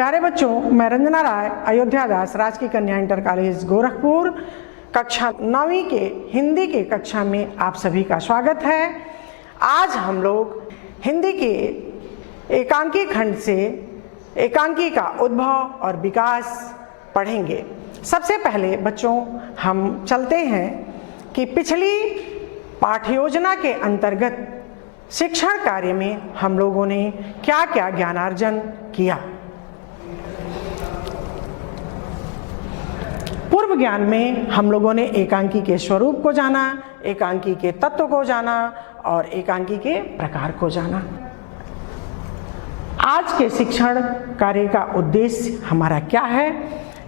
प्यारे बच्चों, मैं रंजना राय अयोध्या दास राजकीय कन्या इंटर कॉलेज गोरखपुर कक्षा 9वीं के हिंदी के कक्षा में आप सभी का स्वागत है। आज हम लोग हिंदी के एकांकी खंड से एकांकी का उद्भव और विकास पढ़ेंगे। सबसे पहले बच्चों हम चलते हैं कि पिछली पाठ्य योजना के अंतर्गत शिक्षण कार्य में हम लोगों ने क्या क्या ज्ञानार्जन किया। पूर्व ज्ञान में हम लोगों ने एकांकी के स्वरूप को जाना, एकांकी के तत्व को जाना और एकांकी के प्रकार को जाना। आज के शिक्षण कार्य का उद्देश्य हमारा क्या है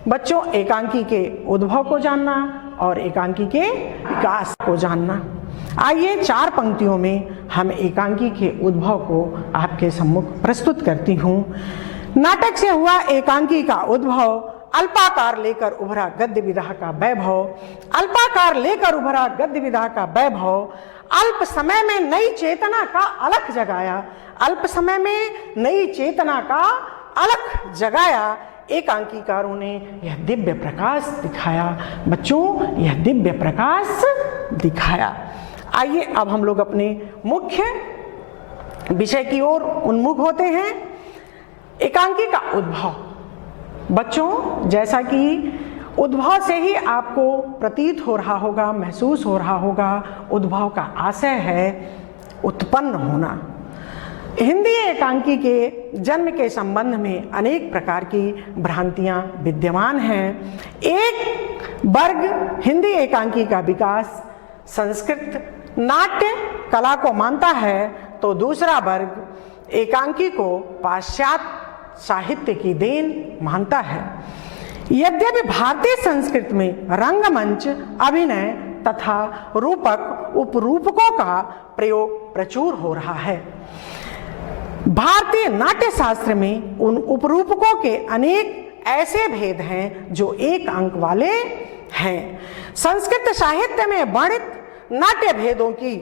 बच्चों? एकांकी के उद्भव को जानना और एकांकी के विकास को जानना। आइए 4 पंक्तियों में हम एकांकी के उद्भव को आपके सम्मुख प्रस्तुत करती हूँ। नाटक से हुआ एकांकी का उद्भव, अल्पाकार लेकर उभरा गद्य विधा का वैभव। अल्पाकार लेकर उभरा गद्य विधा का वैभव, अल्प समय में नई चेतना का अलख जगाया। अल्प समय में नई चेतना का अलख जगाया। एकांकीकारों ने यह दिव्य प्रकाश दिखाया। बच्चों, यह दिव्य प्रकाश दिखाया। आइए अब हम लोग अपने मुख्य विषय की ओर उन्मुख होते हैं। एकांकी का उद्भव। बच्चों, जैसा कि उद्भव से ही आपको प्रतीत हो रहा होगा, महसूस हो रहा होगा, उद्भव का आशय है उत्पन्न होना। हिंदी एकांकी के जन्म के संबंध में अनेक प्रकार की भ्रांतियां विद्यमान हैं। एक वर्ग हिंदी एकांकी का विकास संस्कृत नाट्य कला को मानता है, तो दूसरा वर्ग एकांकी को पाश्चात्य साहित्य की देन मानता है। यद्यपि भारतीय संस्कृति में रंगमंच, अभिनय तथा रूपक उपरूपकों का प्रयोग प्रचुर हो रहा है। भारतीय नाट्य शास्त्र में उन उपरूपकों के अनेक ऐसे भेद हैं जो एक अंक वाले हैं। संस्कृत साहित्य में वर्णित नाट्य भेदों की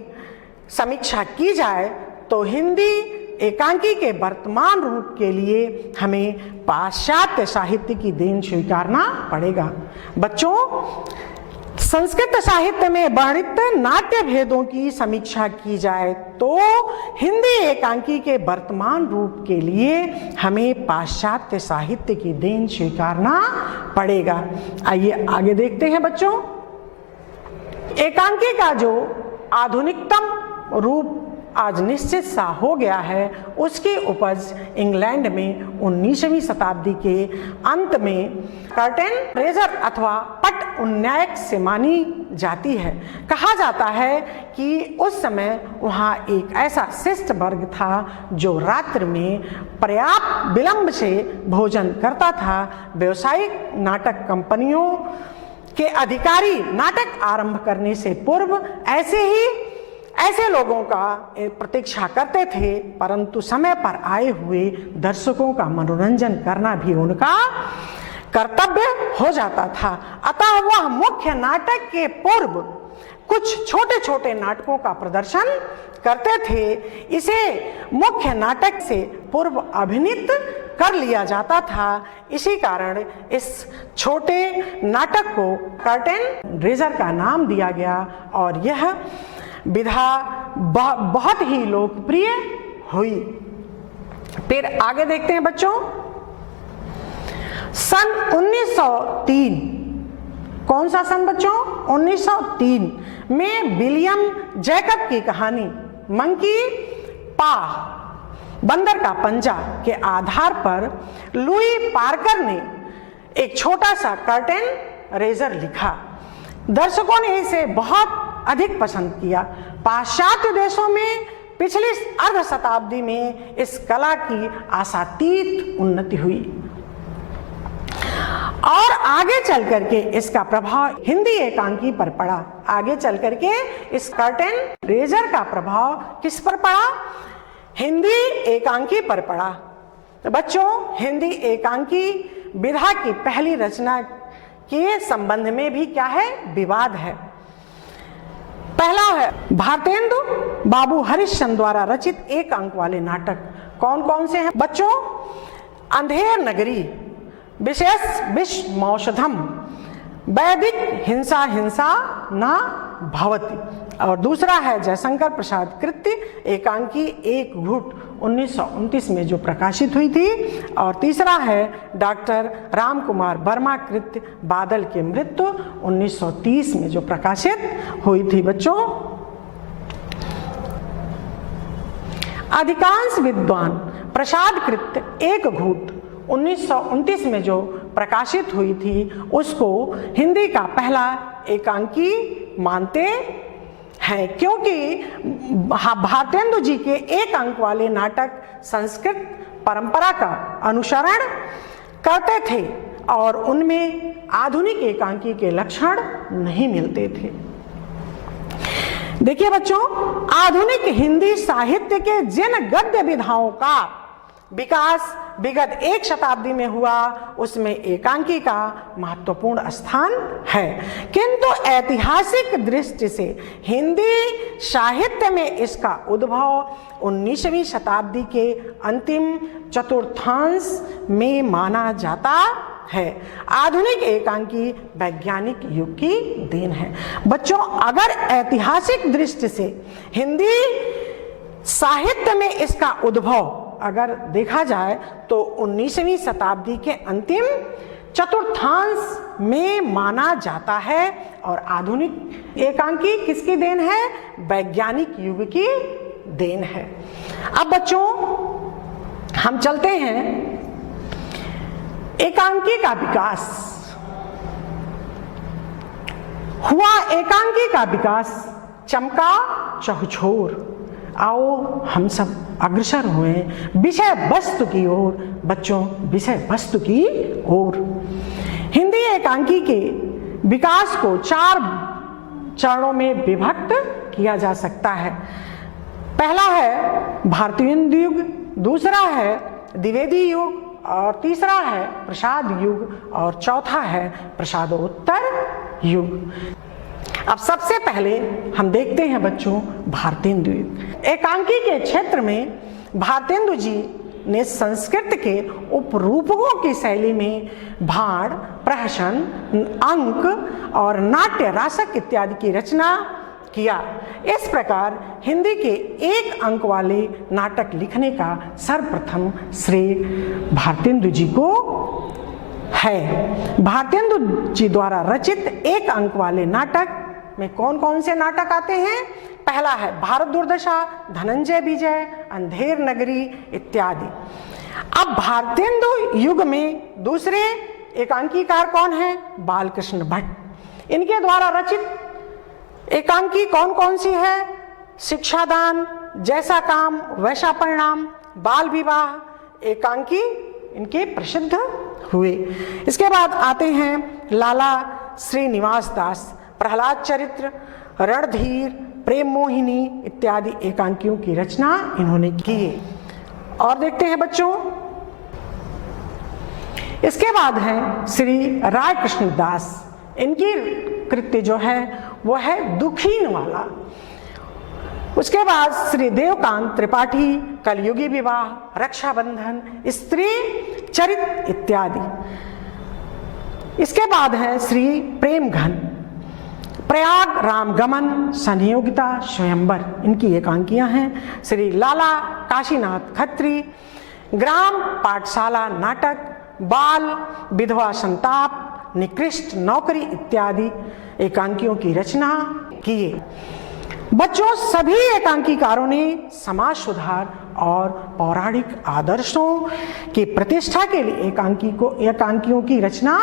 समीक्षा की जाए तो हिंदी एकांकी के वर्तमान रूप के लिए हमें पाश्चात्य साहित्य की देन स्वीकारना पड़ेगा। बच्चों, संस्कृत साहित्य में वर्णित नाट्य भेदों की समीक्षा की जाए तो हिंदी एकांकी के वर्तमान रूप के लिए हमें पाश्चात्य साहित्य की देन स्वीकारना पड़ेगा। आइए आगे देखते हैं बच्चों। एकांकी का जो आधुनिकतम रूप आज निश्चित सा हो गया है, उसकी उपज इंग्लैंड में 19वीं शताब्दी के अंत में कर्टेन रेजर अथवा पट उन्नायक से मानी जाती है। कहा जाता है कि उस समय वहाँ एक ऐसा शिष्ट वर्ग था जो रात्रि में पर्याप्त विलंब से भोजन करता था। व्यावसायिक नाटक कंपनियों के अधिकारी नाटक आरंभ करने से पूर्व ऐसे लोगों का प्रतीक्षा करते थे, परंतु समय पर आए हुए दर्शकों का मनोरंजन करना भी उनका कर्तव्य हो जाता था। अतः वह मुख्य नाटक के पूर्व कुछ छोटे छोटे नाटकों का प्रदर्शन करते थे। इसे मुख्य नाटक से पूर्व अभिनीत कर लिया जाता था। इसी कारण इस छोटे नाटक को कर्टेन रेजर का नाम दिया गया और यह विधा बहुत ही लोकप्रिय हुई। फिर आगे देखते हैं बच्चों। सन 1903, कौन सा सन बच्चों? 1903 में विलियम जैकब की कहानी मंकी पा, बंदर का पंजा के आधार पर लुई पार्कर ने एक छोटा सा कर्टेन रेजर लिखा। दर्शकों ने इसे बहुत अधिक पसंद किया। पाश्चात्य देशों में पिछली अर्ध शताब्दी में इस कला की आशातीत उन्नति हुई और आगे चल करके इसका प्रभाव हिंदी एकांकी पर पड़ा। आगे चल करके इस कर्टेन रेजर का प्रभाव किस पर पड़ा? हिंदी एकांकी पर पड़ा। बच्चों, हिंदी एकांकी विधा की पहली रचना के संबंध में भी क्या है? विवाद है। पहला है भारतेंदु बाबू हरिश्चंद्र द्वारा रचित एक अंक वाले नाटक। कौन कौन से हैं बच्चों? अंधेर नगरी विशेष विषमौषधम वैदिक हिंसा हिंसा न भवति। और दूसरा है जयशंकर प्रसाद कृत्य एकांकी एक घूट 1929 में जो प्रकाशित हुई थी। और तीसरा है डॉक्टर राम कुमार वर्मा कृत्य बादल की मृत्यु 1930 में जो प्रकाशित हुई थी। बच्चों, अधिकांश विद्वान प्रसाद कृत्य एक घूट 1929 में जो प्रकाशित हुई थी उसको हिंदी का पहला एकांकी मानते हैं, क्योंकि भारतेंदु जी के एक अंक वाले नाटक संस्कृत परंपरा का अनुसरण करते थे और उनमें आधुनिक एकांकी के लक्षण नहीं मिलते थे। देखिए बच्चों, आधुनिक हिंदी साहित्य के जिन गद्य विधाओं का विकास विगत एक शताब्दी में हुआ उसमें एकांकी का महत्वपूर्ण स्थान है, किंतु ऐतिहासिक दृष्टि से हिंदी साहित्य में इसका उद्भव 19वीं शताब्दी के अंतिम चतुर्थांश में माना जाता है। आधुनिक एकांकी वैज्ञानिक युग की देन है। बच्चों, अगर ऐतिहासिक दृष्टि से हिंदी साहित्य में इसका उद्भव अगर देखा जाए तो 19वीं शताब्दी के अंतिम चतुर्थांश में माना जाता है और आधुनिक एकांकी किसकी देन है? वैज्ञानिक युग की देन है। अब बच्चों, हम चलते हैं एकांकी का विकास हुआ। एकांकी का विकास चमका चहुछोर। आओ हम सब अग्रसर हुए विषय वस्तु की ओर। बच्चों, विषय वस्तु की ओर हिंदी एकांकी के विकास को 4 चरणों में विभक्त किया जा सकता है। पहला है भारतेंदु युग, दूसरा है द्विवेदी युग, और तीसरा है प्रसाद युग, और चौथा है प्रसादोत्तर युग। अब सबसे पहले हम देखते हैं बच्चों भारतेंदु युग। एकांकी के क्षेत्र में भारतेंदु जी ने संस्कृत के उपरूपकों की शैली में भाड़, प्रहसन, अंक और नाट्य रासक इत्यादि की रचना किया। इस प्रकार हिंदी के एक अंक वाले नाटक लिखने का सर्वप्रथम श्रेय भारतेंदु जी को है। भारतेंदु जी द्वारा रचित एक अंक वाले नाटक में कौन कौन से नाटक आते हैं? पहला है भारत दुर्दशा, धनंजय विजय, अंधेर नगरी इत्यादि। अब भारतेंदु युग में दूसरे एकांकीकार कौन है? बालकृष्ण भट्ट। इनके द्वारा रचित एकांकी कौन कौन सी है? शिक्षादान, जैसा काम वैसा परिणाम, बाल विवाह एकांकी इनके प्रसिद्ध हुए। इसके बाद आते हैं लाला श्रीनिवास दास, प्रहलाद चरित्र, रणधीर, प्रेम मोहिनी इत्यादि एकांकियों की रचना इन्होंने की। और देखते हैं बच्चों, इसके बाद है श्री राय कृष्ण दास। इनकी कृत्य जो है वो है दुखीन वाला। उसके बाद श्री देवकांत त्रिपाठी, कलयुगी विवाह, रक्षाबंधन, स्त्री चरित इत्यादि। इसके बाद है श्री प्रेम घन, प्रयाग रामगमन, संयोगिता, स्वयंवर इनकी एकांकियां हैं। श्री लाला काशीनाथ खत्री, ग्राम पाठशाला नाटक, बाल विधवा संताप, निकृष्ट नौकरी इत्यादि एकांकियों की रचना किए। बच्चों, सभी एकांकीकारों ने समाज सुधार और पौराणिक आदर्शों की प्रतिष्ठा के लिए एकांकियों की रचना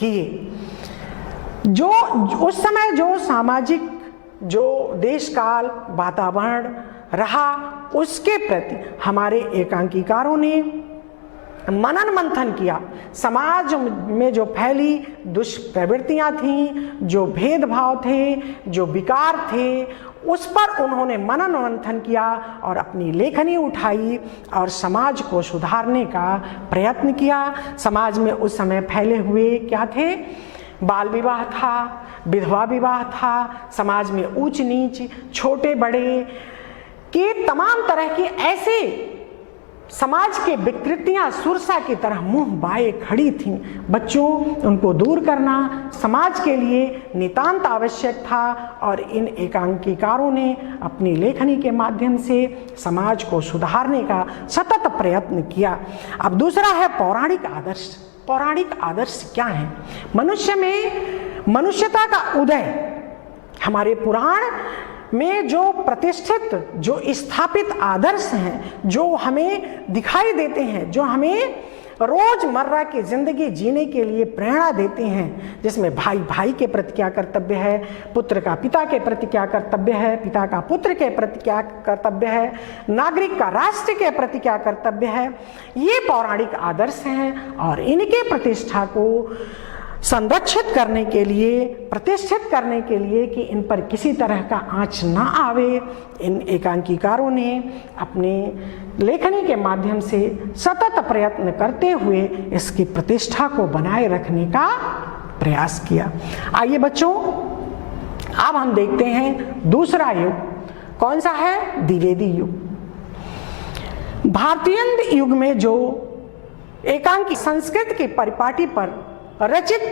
किए। जो उस समय जो सामाजिक जो देश काल वातावरण रहा उसके प्रति हमारे एकांकीकारों ने मनन मंथन किया। समाज में जो फैली दुष्प्रवृत्तियां थीं, जो भेदभाव थे, जो विकार थे, उस पर उन्होंने मनन मंथन किया और अपनी लेखनी उठाई और समाज को सुधारने का प्रयत्न किया। समाज में उस समय फैले हुए क्या थे? बाल विवाह था, विधवा विवाह था, समाज में ऊंच नीच, छोटे बड़े के तमाम तरह की ऐसे समाज के विकृतियां सुरसा की तरह मुंह बाए खड़ी थीं। बच्चों, उनको दूर करना समाज के लिए नितांत आवश्यक था और इन एकांकीकारों ने अपनी लेखनी के माध्यम से समाज को सुधारने का सतत प्रयत्न किया। अब दूसरा है पौराणिक आदर्श। पौराणिक आदर्श क्या है? मनुष्य में मनुष्यता का उदय, हमारे पुराण में जो प्रतिष्ठित, जो स्थापित आदर्श हैं, जो हमें दिखाई देते हैं, जो हमें रोजमर्रा की जिंदगी जीने के लिए प्रेरणा देते हैं, जिसमें भाई भाई के प्रति क्या कर्तव्य है, पुत्र का पिता के प्रति क्या कर्तव्य है, पिता का पुत्र के प्रति क्या कर्तव्य है, नागरिक का राष्ट्र के प्रति क्या कर्तव्य है, ये पौराणिक आदर्श हैं। और इनके प्रतिष्ठा को संरक्षित करने के लिए, प्रतिष्ठित करने के लिए कि इन पर किसी तरह का आंच ना आवे, इन एकांकीकारों ने अपने लेखनी के माध्यम से सतत प्रयत्न करते हुए इसकी प्रतिष्ठा को बनाए रखने का प्रयास किया। आइए बच्चों, अब हम देखते हैं दूसरा युग। कौन सा है? द्विवेदी युग। भारतीय युग में जो एकांकी संस्कृत की परिपाटी पर रचित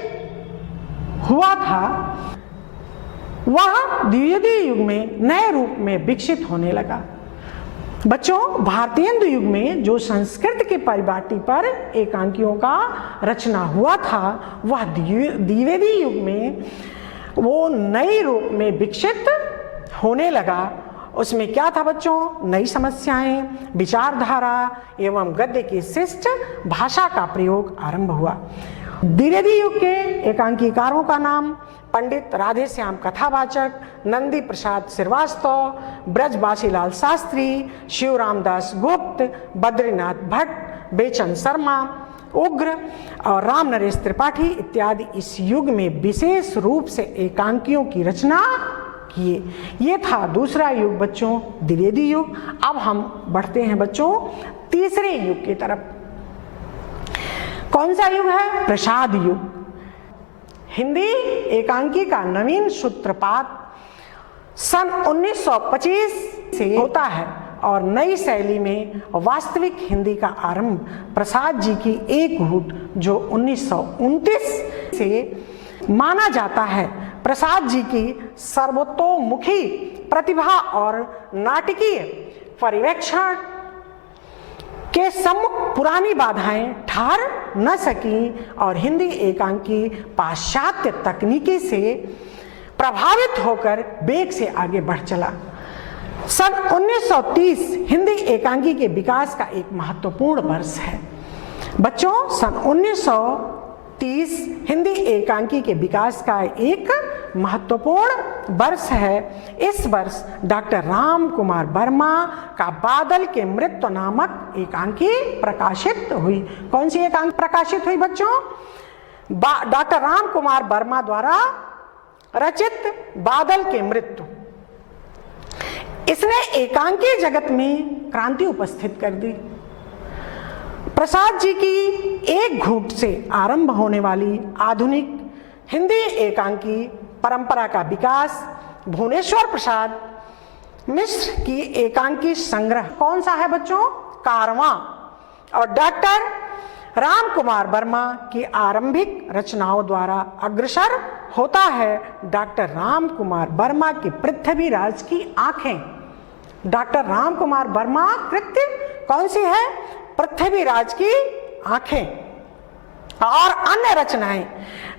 हुआ था, वह द्विवेदी युग में नए रूप में विकसित होने लगा। बच्चों, भारतीय युग में जो संस्कृत की परिपाटी पर एकांकियों का रचना हुआ था, वह द्विवेदी युग में वो नए रूप में विकसित होने लगा। उसमें क्या था बच्चों? नई समस्याएं, विचारधारा एवं गद्य की शिष्ट भाषा का प्रयोग आरंभ हुआ। द्विवेदी युग के एकांकीकारों का नाम पंडित राधेश्याम कथावाचक, नंदी प्रसाद श्रीवास्तव, ब्रजबासीलाल शास्त्री, शिवराम दास गुप्त, बद्रीनाथ भट्ट, बेचन शर्मा, उग्र और राम नरेश त्रिपाठी इत्यादि इस युग में विशेष रूप से एकांकियों की रचना किए। ये था दूसरा युग बच्चों, द्विवेदी युग। अब हम बढ़ते हैं बच्चों तीसरे युग की तरफ। कौन सा युग है? प्रसाद युग। हिंदी एकांकी का नवीन सूत्रपात सन 1925 से होता है और नई शैली में वास्तविक हिंदी का आरंभ प्रसाद जी की एक घूट जो 1929 से माना जाता है। प्रसाद जी की सर्वतोमुखी प्रतिभा और नाटकीय पर्यवेक्षण के सम्मुख पुरानी बाधाएं ठहर न सकी और हिंदी एकांकी पाश्चात्य तकनीकी से प्रभावित होकर वेग से आगे बढ़ चला। सन 1930 हिंदी एकांकी के विकास का एक महत्वपूर्ण वर्ष है। बच्चों, सन 1930 हिंदी एकांकी के विकास का एक महत्वपूर्ण वर्ष है। इस वर्ष डॉक्टर राम कुमार वर्मा का बादल के मृत्यु नामक एकांकी प्रकाशित हुई। कौन सी एकांकी प्रकाशित हुई बच्चों? डॉक्टर राम कुमार वर्मा द्वारा रचित बादल के मृत्यु। इसने एकांकी जगत में क्रांति उपस्थित कर दी। प्रसाद जी की एक घूंट से आरंभ होने वाली आधुनिक हिंदी एकांकी परंपरा का विकास भुवनेश्वर प्रसाद मिश्र की एकांकी संग्रह कौन सा है बच्चों? कारवां और डॉक्टर राम कुमार वर्मा की आरंभिक रचनाओं द्वारा अग्रसर होता है। डॉक्टर राम कुमार वर्मा की पृथ्वीराज की आंखें। डॉक्टर राम कुमार वर्मा कृत्य कौन सी है? पृथ्वीराज की आंखें और अन्य रचनाएं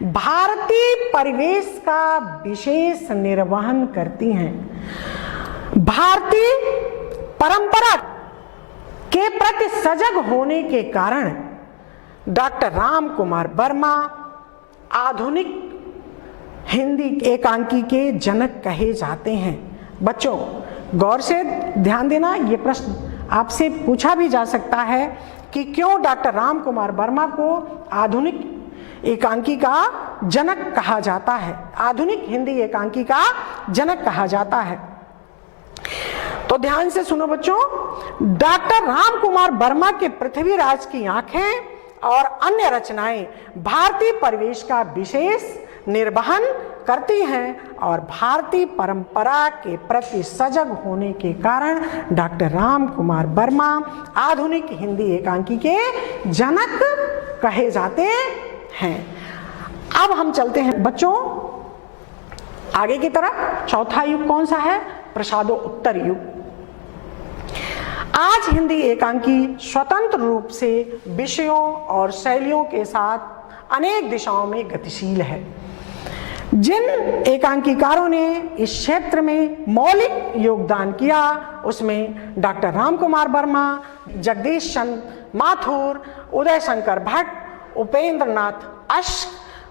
भारतीय परिवेश का विशेष निर्वहन करती हैं। भारतीय परंपरा के प्रति सजग होने के कारण डॉक्टर राम कुमार वर्मा आधुनिक हिंदी एकांकी के जनक कहे जाते हैं। बच्चों, गौर से ध्यान देना, ये प्रश्न आपसे पूछा भी जा सकता है कि क्यों डॉक्टर राम कुमार वर्मा को आधुनिक एकांकी का जनक कहा जाता है, आधुनिक हिंदी एकांकी का जनक कहा जाता है। तो ध्यान से सुनो बच्चों, डॉक्टर राम कुमार वर्मा के पृथ्वीराज की आंखें और अन्य रचनाएं भारतीय परिवेश का विशेष निर्वहन करती हैं और भारतीय परंपरा के प्रति सजग होने के कारण डॉक्टर राम कुमार वर्मा आधुनिक हिंदी एकांकी के जनक कहे जाते हैं। अब हम चलते हैं बच्चों आगे की तरफ। चौथा युग कौन सा है? प्रसादोत्तर युग। आज हिंदी एकांकी स्वतंत्र रूप से विषयों और शैलियों के साथ अनेक दिशाओं में गतिशील है। जिन एकांकीकारों ने इस क्षेत्र में मौलिक योगदान किया उसमें डॉक्टर राम कुमार वर्मा, जगदीश चंद्र माथुर, उदय शंकर भट्ट, उपेंद्र नाथ अश्क,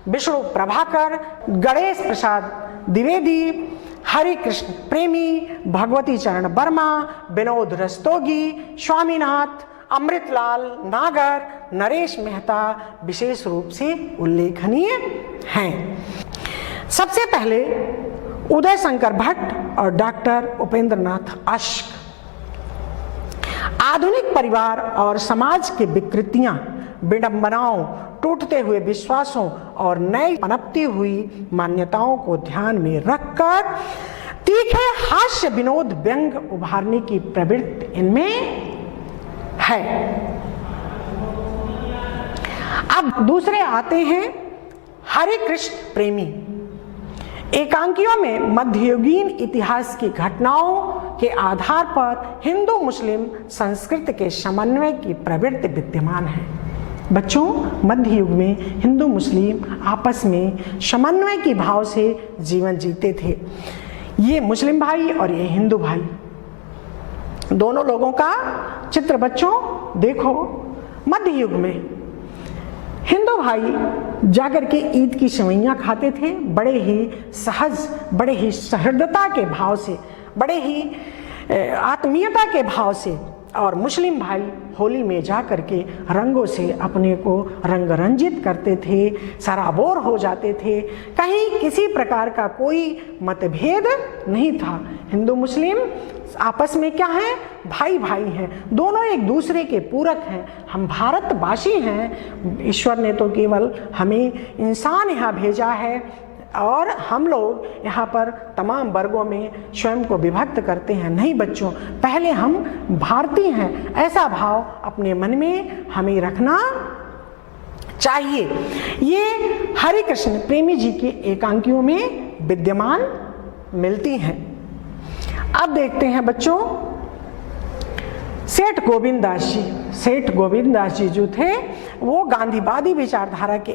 विष्णु प्रभाकर, गणेश प्रसाद द्विवेदी, हरि कृष्ण प्रेमी, भगवती चरण वर्मा, विनोद रस्तोगी, स्वामीनाथ, अमृतलाल नागर, नरेश मेहता विशेष रूप से उल्लेखनीय हैं। सबसे पहले उदय शंकर भट्ट और डॉक्टर उपेंद्र नाथ अश्क आधुनिक परिवार और समाज की विकृतियां, विडंबनाओं, टूटते हुए विश्वासों और नई पनपती हुई मान्यताओं को ध्यान में रखकर तीखे हास्य, विनोद, व्यंग उभारने की प्रवृत्ति इनमें है। अब दूसरे आते हैं हरि कृष्ण प्रेमी। एकांकियों में मध्ययुगीन इतिहास की घटनाओं के आधार पर हिंदू मुस्लिम संस्कृति के समन्वय की प्रवृत्ति विद्यमान है। बच्चों मध्य युग में हिंदू मुस्लिम आपस में समन्वय की भाव से जीवन जीते थे। ये मुस्लिम भाई और ये हिंदू भाई, दोनों लोगों का चित्र बच्चों देखो। मध्य युग में हिंदू भाई जाकर के ईद की सेवइयां खाते थे, बड़े ही सहज, बड़े ही सहृदयता के भाव से, बड़े ही आत्मीयता के भाव से। और मुस्लिम भाई होली में जा कर के रंगों से अपने को रंग रंजित करते थे, सराबोर हो जाते थे। कहीं किसी प्रकार का कोई मतभेद नहीं था। हिंदू मुस्लिम आपस में क्या है? भाई भाई हैं, दोनों एक दूसरे के पूरक हैं। हम भारतवासी हैं, ईश्वर ने तो केवल हमें इंसान यहाँ भेजा है और हम लोग यहाँ पर तमाम वर्गों में स्वयं को विभक्त करते हैं। नहीं बच्चों, पहले हम भारतीय हैं, ऐसा भाव अपने मन में हमें रखना चाहिए। ये हरि कृष्ण प्रेमी जी के एकांकियों में विद्यमान मिलती हैं। अब देखते हैं बच्चों सेठ गोविंद दास जी। सेठ गोविंद दास जी जो थे वो गांधीवादी विचारधारा के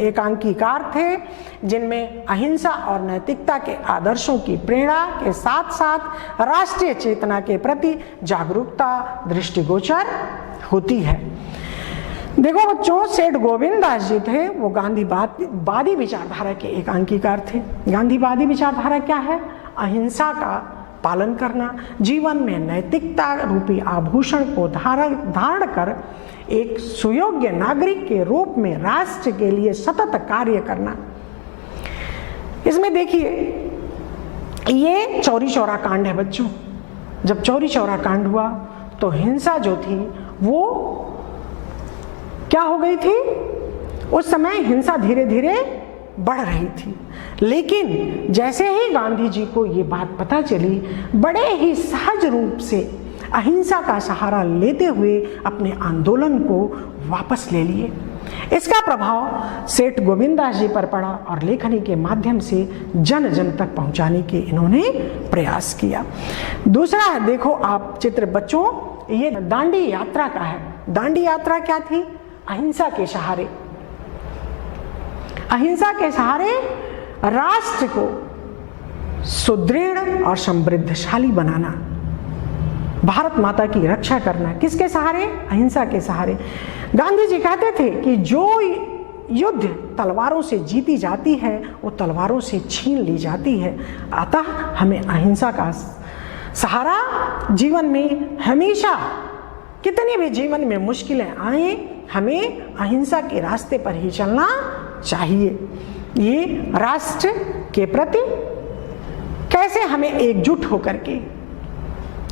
एकांकीकार थे, जिनमें अहिंसा और नैतिकता के आदर्शों की प्रेरणा के साथ साथ राष्ट्रीय चेतना के प्रति जागरूकता दृष्टिगोचर होती है। देखो बच्चों, सेठ गोविंद दास जी थे वो गांधीवादी विचारधारा के एकांकीकार थे। गांधीवादी विचारधारा क्या है? अहिंसा का पालन करना, जीवन में नैतिकता रूपी आभूषण को धारण कर एक सुयोग्य नागरिक के रूप में राष्ट्र के लिए सतत कार्य करना। इसमें देखिए ये चौरी चौरा कांड है बच्चों। जब चौरी चौरा कांड हुआ तो हिंसा जो थी वो क्या हो गई थी? उस समय हिंसा धीरे धीरे बढ़ रही थी, लेकिन जैसे ही गांधी जी को ये बात पता चली, बड़े ही सहज रूप से अहिंसा का सहारा लेते हुए अपने आंदोलन को वापस ले लिए। इसका प्रभाव सेठ गोविंद दास जी पर पड़ा और लेखनी के माध्यम से जन जन तक पहुंचाने के इन्होंने प्रयास किया। दूसरा है, देखो आप चित्र बच्चों, ये दांडी यात्रा का है। दांडी यात्रा क्या थी? अहिंसा के सहारे, अहिंसा के सहारे राष्ट्र को सुदृढ़ और समृद्धशाली बनाना, भारत माता की रक्षा करना। किसके सहारे? अहिंसा के सहारे। गांधी जी कहते थे कि जो युद्ध तलवारों से जीती जाती है वो तलवारों से छीन ली जाती है, अतः हमें अहिंसा का सहारा जीवन में हमेशा, कितनी भी जीवन में मुश्किलें आए, हमें अहिंसा के रास्ते पर ही चलना चाहिए। ये राष्ट्र के प्रति कैसे हमें एकजुट होकर के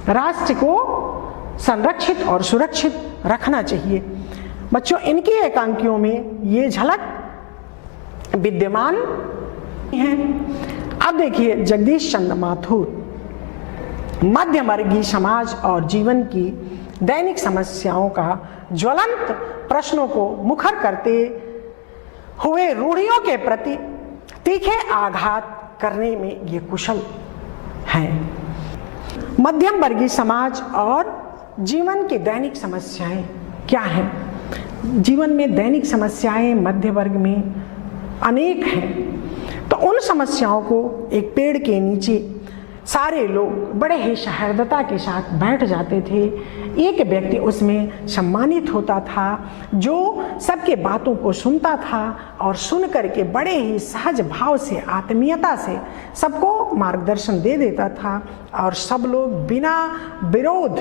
राष्ट्र को संरक्षित और सुरक्षित रखना चाहिए। बच्चों, इनकी एकांकियों में ये झलक विद्यमान हैं। अब देखिए जगदीश चंद्र माथुर मध्यम वर्गीय समाज और जीवन की दैनिक समस्याओं का ज्वलंत प्रश्नों को मुखर करते हुए रूढ़ियों के प्रति तीखे आघात करने में ये कुशल हैं। मध्यम वर्गीय समाज और जीवन की दैनिक समस्याएं क्या हैं? जीवन में दैनिक समस्याएं मध्य वर्ग में अनेक हैं। तो उन समस्याओं को एक पेड़ के नीचे सारे लोग बड़े ही सहृदयता के साथ बैठ जाते थे। एक व्यक्ति उसमें सम्मानित होता था जो सबके बातों को सुनता था और सुन करके बड़े ही सहज भाव से आत्मीयता से सबको मार्गदर्शन दे देता था और सब लोग बिना विरोध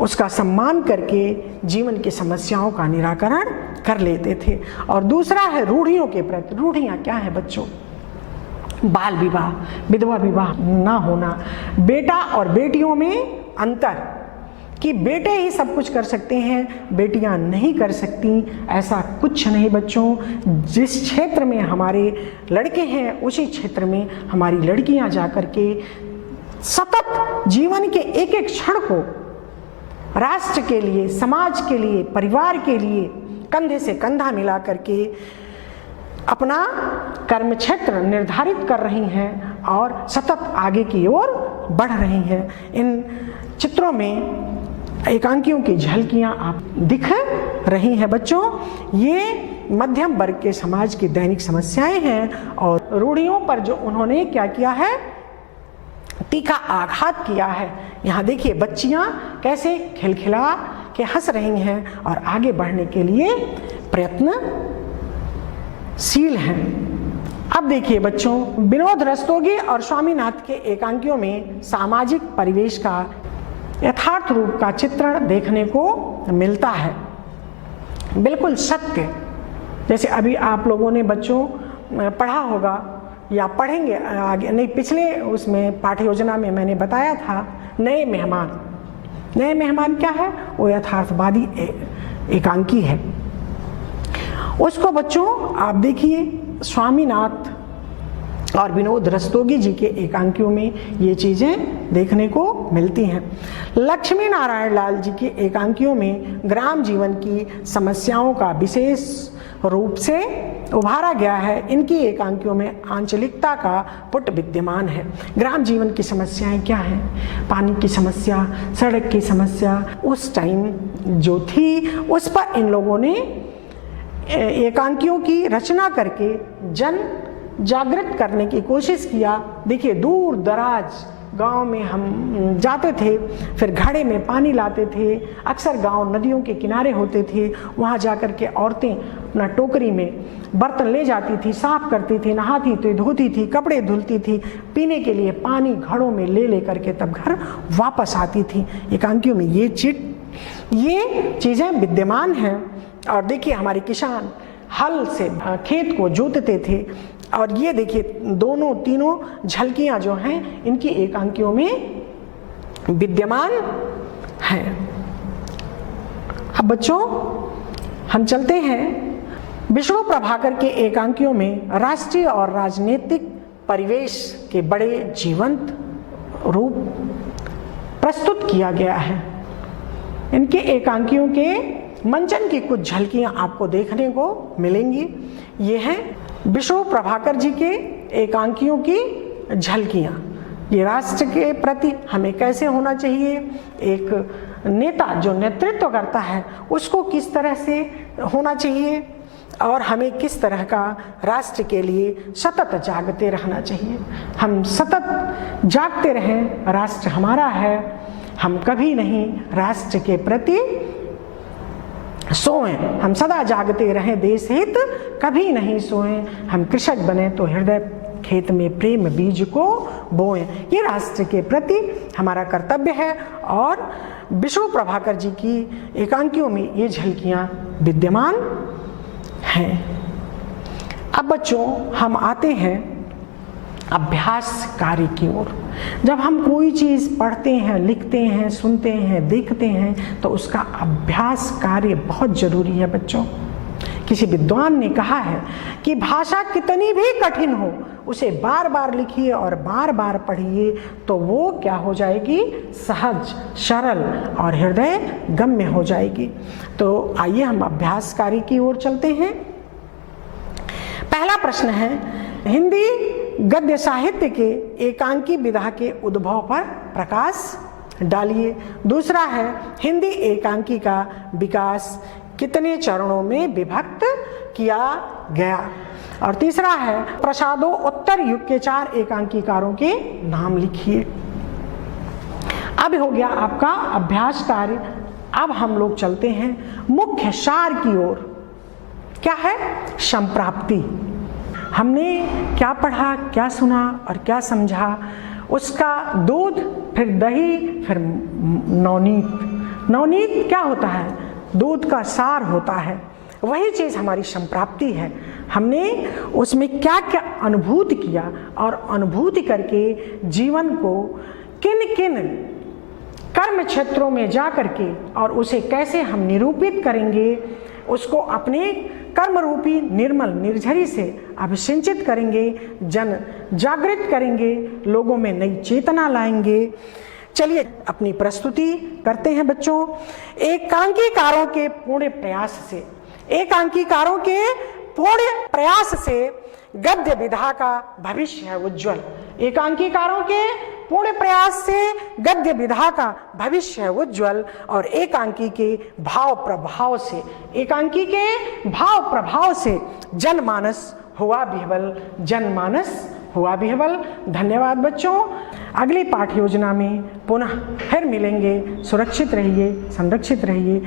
उसका सम्मान करके जीवन की समस्याओं का निराकरण कर लेते थे। और दूसरा है रूढ़ियों के प्रति। रूढ़ियाँ क्या है बच्चों? बाल विवाह, विधवा विवाह ना होना, बेटा और बेटियों में अंतर कि बेटे ही सब कुछ कर सकते हैं, बेटियां नहीं कर सकती, ऐसा कुछ नहीं बच्चों। जिस क्षेत्र में हमारे लड़के हैं उसी क्षेत्र में हमारी लड़कियां जाकर के सतत जीवन के एक एक क्षण को राष्ट्र के लिए, समाज के लिए, परिवार के लिए कंधे से कंधा मिला करके अपना कर्म क्षेत्र निर्धारित कर रही हैं और सतत आगे की ओर बढ़ रही हैं। इन चित्रों में एकांकियों की झलकियां आप दिख रही हैं बच्चों। ये मध्यम वर्ग के समाज की दैनिक समस्याएं हैं और रूढ़ियों पर जो उन्होंने क्या किया है, तीखा आघात किया है। यहाँ देखिए बच्चियां कैसे खिलखिला के हंस रही हैं और आगे बढ़ने के लिए प्रयत्नशील हैं। अब देखिए बच्चों, विनोद रस्तोगी और स्वामीनाथन के एकांकियों में सामाजिक परिवेश का यथार्थ रूप का चित्रण देखने को मिलता है। बिल्कुल सत्य, जैसे अभी आप लोगों ने बच्चों पढ़ा होगा या पढ़ेंगे आगे, नहीं पिछले उसमें पाठ्य योजना में मैंने बताया था नए मेहमान। नए मेहमान क्या है? वो यथार्थवादी एकांकी है। उसको बच्चों आप देखिए स्वामीनाथन और विनोद रस्तोगी जी के एकांकियों में ये चीज़ें देखने को मिलती हैं। लक्ष्मी नारायण लाल जी के एकांकियों में ग्राम जीवन की समस्याओं का विशेष रूप से उभारा गया है। इनकी एकांकियों में आंचलिकता का पुट विद्यमान है। ग्राम जीवन की समस्याएं क्या हैं? पानी की समस्या, सड़क की समस्या उस टाइम जो थी उस पर इन लोगों ने एकांकियों की रचना करके जन जागृत करने की कोशिश किया। देखिए दूर दराज गांव में हम जाते थे, फिर घड़े में पानी लाते थे। अक्सर गांव नदियों के किनारे होते थे, वहां जाकर के औरतें अपना टोकरी में बर्तन ले जाती थी, साफ करती थी, नहाती थी, धोती थी, कपड़े धुलती थी, पीने के लिए पानी घड़ों में ले करके तब घर वापस आती थी। एकांकियों में ये चीज़ें विद्यमान हैं। और देखिए हमारे किसान हल से खेत को जोतते थे और ये देखिए दोनों तीनों झलकियां जो हैं इनकी एकांकियों में विद्यमान हैं। अब बच्चों हम चलते हैं विष्णु प्रभाकर के एकांकियों में राष्ट्रीय और राजनीतिक परिवेश के बड़े जीवंत रूप प्रस्तुत किया गया है। इनके एकांकियों के मंचन की कुछ झलकियां आपको देखने को मिलेंगी। ये हैं विष्णु प्रभाकर जी के एकांकियों की झलकियां। ये राष्ट्र के प्रति हमें कैसे होना चाहिए, एक नेता जो नेतृत्व करता है उसको किस तरह से होना चाहिए और हमें किस तरह का राष्ट्र के लिए सतत जागते रहना चाहिए। हम सतत जागते रहें, राष्ट्र हमारा है, हम कभी नहीं राष्ट्र के प्रति सोएं, हम सदा जागते रहें, देश हित कभी नहीं सोएं, हम कृषक बने तो हृदय खेत में प्रेम बीज को बोएं। ये राष्ट्र के प्रति हमारा कर्तव्य है और विष्णु प्रभाकर जी की एकांकियों में ये झलकियां विद्यमान हैं। अब बच्चों हम आते हैं अभ्यास कार्य की ओर। जब हम कोई चीज़ पढ़ते हैं, लिखते हैं, सुनते हैं, देखते हैं तो उसका अभ्यास कार्य बहुत ज़रूरी है बच्चों, किसी विद्वान ने कहा है कि भाषा कितनी भी कठिन हो उसे बार बार लिखिए और बार बार पढ़िए तो वो क्या हो जाएगी, सहज, सरल और हृदय गम्य हो जाएगी। तो आइए हम अभ्यास कार्य की ओर चलते हैं। पहला प्रश्न है, हिंदी गद्य साहित्य के एकांकी विधा के उद्भव पर प्रकाश डालिए। दूसरा है, हिंदी एकांकी का विकास कितने चरणों में विभक्त किया गया। और तीसरा है, प्रसादोत्तर युग के 4 एकांकीकारों के नाम लिखिए। अब हो गया आपका अभ्यास कार्य। अब हम लोग चलते हैं मुख्य सार की ओर। क्या है? संप्राप्ति। हमने क्या पढ़ा, क्या सुना और क्या समझा, उसका दूध, फिर दही, फिर नवनीत। नवनीत क्या होता है? दूध का सार होता है। वही चीज़ हमारी संप्राप्ति है। हमने उसमें क्या क्या अनुभूति किया और अनुभूति करके जीवन को किन किन कर्म क्षेत्रों में जा करके और उसे कैसे हम निरूपित करेंगे, उसको अपने कर्म रूपी निर्मल निर्झरी से अभिसिंचित करेंगे, जन जागृत करेंगे, लोगों में नई चेतना लाएंगे। चलिए अपनी प्रस्तुति करते हैं बच्चों। एकांकीकारों के पूर्ण प्रयास से, एकांकीकारों के पूर्ण प्रयास से गद्य विधा का भविष्य है उज्जवल। एकांकीकारों के पूर्ण प्रयास से गद्य विधा का भविष्य है उज्जवल। और एकांकी के भाव प्रभाव से, एकांकी के भाव प्रभाव से जनमानस हुआ विह्वल, जनमानस हुआ विह्वल। धन्यवाद बच्चों। अगली पाठ योजना में पुनः फिर मिलेंगे। सुरक्षित रहिए, संरक्षित रहिए।